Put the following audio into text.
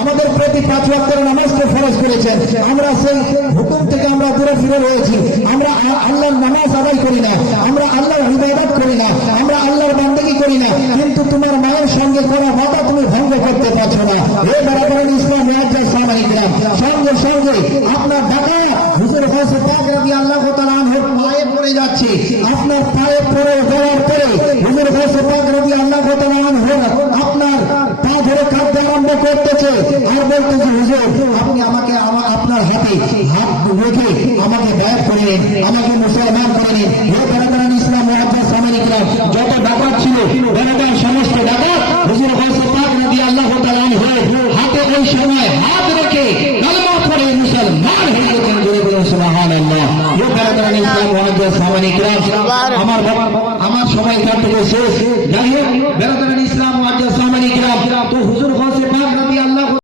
আমাদের প্রতি 5 ওয়াক্তের নামাজকে ফরজ করেছেন। আমরা সেই হুকুম থেকে আমরা দূরে ফিরে রয়েছি। আমরা আল্লাহর নামাজ আদায় করি না, আমরা আল্লাহর ইবাদত করি না, আমরা আল্লাহর বান্দেগী করি না, কিন্তু তোমার মায়ের সঙ্গে করা ওয়াদা তুমি ভঙ্গ করতে পারছো না। হে বরাবর ইসলাম মুআজ্জাজ সামাঈন কিরাম, সঙ্গে সঙ্গে আপনার ঢাকা হুজুর গাউস পাক রাদিয়াল্লাহু তাআলা আনহুর পায়ে পড়ে যাচ্ছে। আপনার পায়ে পড়ে যাওয়ার পরে হুজুর গাউস পাক রাদিয়াল্লাহু তাআলা আনহুর আপনার পা ধরে কাঁদতে আরম্ভ করতেছে আর বলতেছে, হুজুর আপনি আমাকে আপনার হাতে হাত রেখে আমাকে বায়াত করে নেন, আমাকে মুসলমান করে নেন। হে বরাবর ইসলাম মুআজ্জাজ সামাঈন কিরাম, যত ডাকাত ছিল বরাবর সমস্ত ডাকাত হুজুর গাউস পাক রাদিয়াল্লাহু তাআলা আনহুর হাতে ওই সময় হাত রেখে কালেমা পড়ে মুসলমান হয়ে গেছেন। জোরে বলুন সুবহানাল্লাহ। হে বরাবর ইসলাম মুআজ্জাজ সামাঈন কিরাম, আমার সময় কাটতে শেষ। যাই হোক,